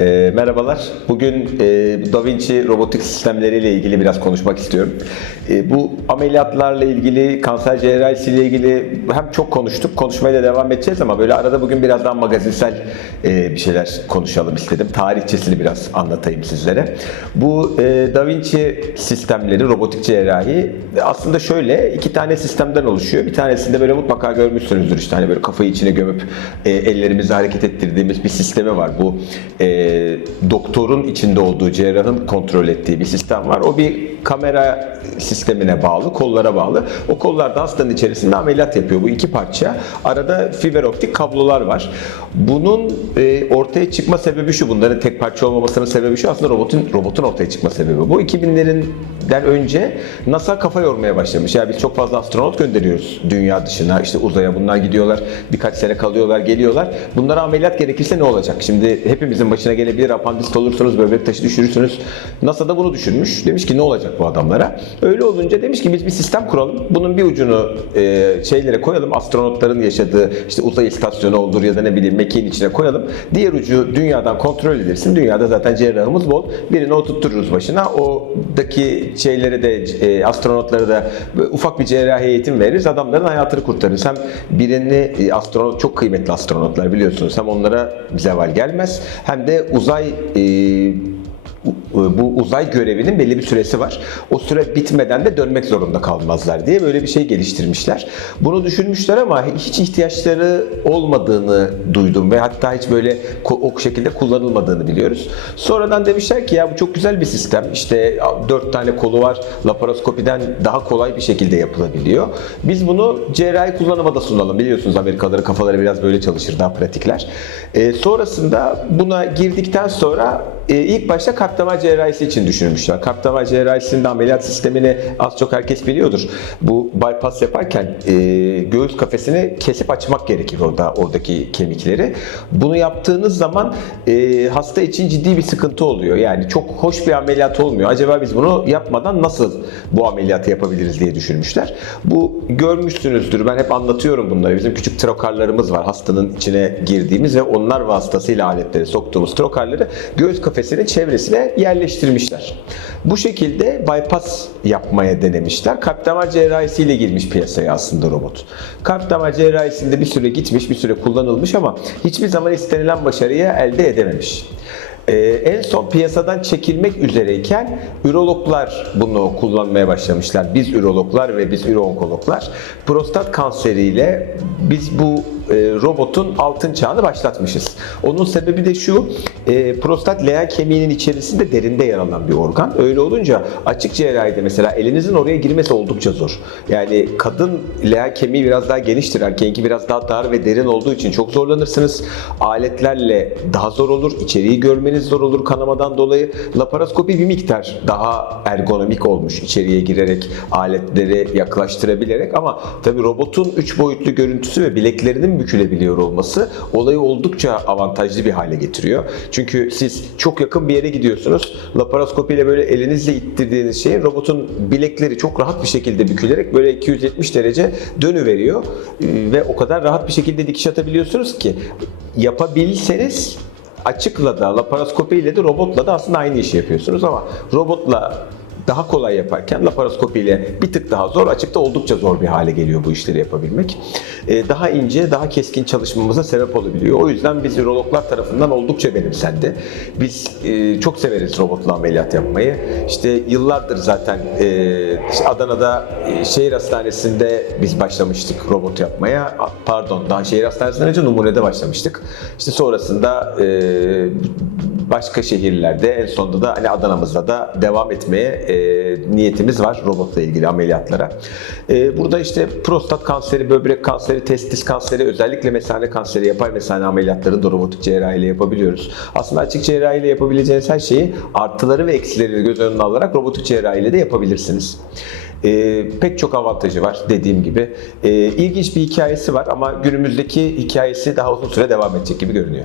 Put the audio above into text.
E, merhabalar. Bugün e, Da Vinci robotik sistemleriyle ilgili biraz konuşmak istiyorum. E, bu ameliyatlarla ilgili, kanser cerrahisiyle ilgili hem çok konuştuk, konuşmaya da devam edeceğiz ama böyle arada bugün biraz daha magazinsel e, bir şeyler konuşalım istedim. Tarihçesini biraz anlatayım sizlere. Bu e, Da Vinci sistemleri, robotik cerrahi aslında şöyle iki tane sistemden oluşuyor. Bir tanesinde böyle mutlaka görmüşsünüzdür işte hani böyle kafayı içine gömüp e, ellerimizi hareket ettirdiğimiz bir sistemi var. Bu e, doktorun içinde olduğu, cerrahın kontrol ettiği bir sistem var. O bir kamera sistemine bağlı, kollara bağlı. O kollar da hastanın içerisinde ameliyat yapıyor. Bu iki parça. Arada fiber optik kablolar var. Bunun e, ortaya çıkma sebebi şu. Bunların tek parça olmamasının sebebi şu. Aslında robotun robotun ortaya çıkma sebebi bu. 2000'lerinden önce NASA kafa yormaya başlamış. Yani biz çok fazla astronot gönderiyoruz dünya dışına. İşte uzaya bunlar gidiyorlar. Birkaç sene kalıyorlar, geliyorlar. Bunlara ameliyat gerekirse ne olacak? Şimdi hepimizin başına gelebilir. Apandisit olursunuz, böbrek taşı düşürürsünüz. NASA da bunu düşünmüş. Demiş ki ne olacak bu adamlara? Öyle olunca demiş ki biz bir sistem kuralım. Bunun bir ucunu e, şeylere koyalım. Astronotların yaşadığı işte uzay istasyonu olur ya da ne bileyim mekiğin içine koyalım. Diğer ucu dünyadan kontrol edilsin. Dünyada zaten cerrahımız bol. Birini oturtururuz başına. Oradaki şeylere de e, astronotlara da ufak bir cerrahi eğitim veririz. Adamların hayatını kurtarırız. Hem birini e, astronot çok kıymetli astronotlar biliyorsunuz. Hem onlara zeval gelmez. Hem de uzay e, bu uzay görevinin belli bir süresi var. O süre bitmeden de dönmek zorunda kalmazlar diye böyle bir şey geliştirmişler. Bunu düşünmüşler ama hiç ihtiyaçları olmadığını duydum ve hatta hiç böyle o şekilde kullanılmadığını biliyoruz. Sonradan demişler ki ya bu çok güzel bir sistem. İşte dört tane kolu var. Laparoskopiden daha kolay bir şekilde yapılabiliyor. Biz bunu cerrahi kullanıma da sunalım. Biliyorsunuz Amerikalıların kafaları biraz böyle çalışır, daha pratikler. E, sonrasında buna girdikten sonra e, ilk başta kalp damar cerrahisi için düşünmüşler. Kalp damar cerrahisinin ameliyat sistemini az çok herkes biliyordur. Bu bypass yaparken e, göğüs kafesini kesip açmak gerekir orada oradaki kemikleri. Bunu yaptığınız zaman e, hasta için ciddi bir sıkıntı oluyor. Yani çok hoş bir ameliyat olmuyor. Acaba biz bunu yapmadan nasıl bu ameliyatı yapabiliriz diye düşünmüşler. Bu görmüşsünüzdür. Ben hep anlatıyorum bunları. Bizim küçük trokarlarımız var. Hastanın içine girdiğimiz ve onlar vasıtasıyla aletleri soktuğumuz trokarları göğüs kafesinin çevresine yerleştirmişler. Bu şekilde bypass yapmaya denemişler. Kalp damar cerrahisiyle girmiş piyasaya aslında robot. Kalp damar cerrahisinde bir süre gitmiş, bir süre kullanılmış ama hiçbir zaman istenilen başarıyı elde edememiş. Ee, en son piyasadan çekilmek üzereyken ürologlar bunu kullanmaya başlamışlar. Biz ürologlar ve biz üroonkologlar prostat kanseriyle biz bu e, robotun altın çağını başlatmışız. Onun sebebi de şu, e, prostat leğen kemiğinin içerisinde derinde yer alan bir organ. Öyle olunca açık cerrahide mesela elinizin oraya girmesi oldukça zor. Yani kadın leğen kemiği biraz daha geniştir, erkeğinki biraz daha dar ve derin olduğu için çok zorlanırsınız. Aletlerle daha zor olur, içeriği görmeniz zor olur kanamadan dolayı. Laparoskopi bir miktar daha ergonomik olmuş içeriye girerek aletleri yaklaştırabilerek ama tabii robotun 3 boyutlu görüntüsü ve bileklerinin bükülebiliyor olması olayı oldukça avantajlı bir hale getiriyor. Çünkü siz çok yakın bir yere gidiyorsunuz. Laparoskopi ile böyle elinizle ittirdiğiniz şeyin robotun bilekleri çok rahat bir şekilde bükülerek böyle 270 derece dönüveriyor. Ee, Ve o kadar rahat bir şekilde dikiş atabiliyorsunuz ki yapabilseniz açıkla da laparoskopi ile de robotla da aslında aynı işi yapıyorsunuz ama robotla daha kolay yaparken laparoskopi ile bir tık daha zor, açıkta oldukça zor bir hale geliyor bu işleri yapabilmek. Ee, daha ince, daha keskin çalışmamıza sebep olabiliyor. O yüzden biz ürologlar tarafından oldukça benimsendi. Biz e, çok severiz robotla ameliyat yapmayı. İşte yıllardır zaten e, Adana'da e, şehir hastanesinde biz başlamıştık robot yapmaya. Pardon, daha şehir hastanesinden önce numunede başlamıştık. İşte sonrasında başka şehirlerde en sonunda da hani Adana'mızda da devam etmeye e, niyetimiz var robotla ilgili ameliyatlara. E, burada işte prostat kanseri, böbrek kanseri, testis kanseri, özellikle mesane kanseri, yapay mesane ameliyatlarını da robotik cerrahiyle yapabiliyoruz. Aslında açık cerrahiyle yapabileceğiniz her şeyi artıları ve eksileri göz önüne alarak robotik cerrahiyle de yapabilirsiniz. E, pek çok avantajı var dediğim gibi. E, ilginç bir hikayesi var ama günümüzdeki hikayesi daha uzun süre devam edecek gibi görünüyor.